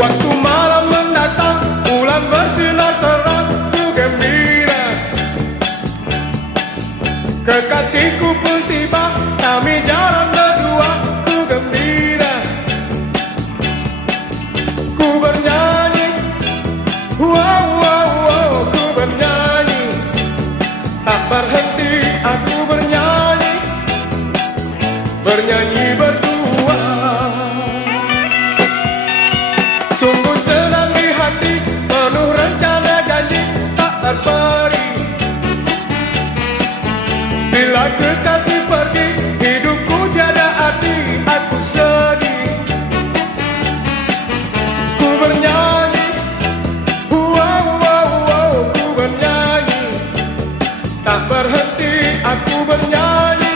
Waktu malam mendatang, bulan bersinar terang, ku gembira. Kekasihku pun tiba, kami jalan berdua, ku gembira. Ku bernyanyi, wow, wow, wow, ku bernyanyi. Tak berhenti aku bernyanyi, bernyanyi berdua. Sungguh senang di hati, penuh rencana janji tak terperi. Bila kekasih pergi, hidupku tiada arti, aku sedih. Ku bernyanyi, wow, wow, wow, ku bernyanyi. Tak berhenti aku bernyanyi,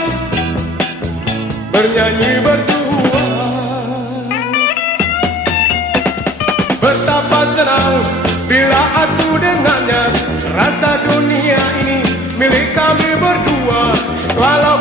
bernyanyi berdua. Betapa senang bila aku dengannya, rasa dunia ini milik kami berdua. Walau